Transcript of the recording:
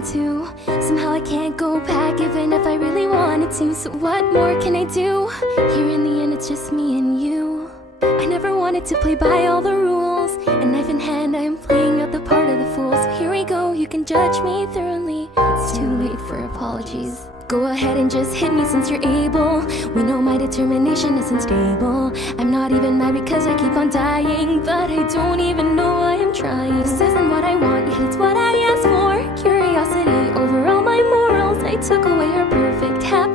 want to. Somehow I can't go back even if I really wanted to. So what more can I do? Here in the end it's just me and you. I never wanted to play by all the rules, and knife in hand I am playing out the part of the fool. So here we go, you can judge me thoroughly. It's too late for apologies. Go ahead and just hit me since you're able. We know my determination isn't stable. I'm not even mad because I keep on dying, but I don't even know why I'm trying. This isn't what I want, yet it's what I asked for. Curiosity over all my morals. I took away her perfect happiness.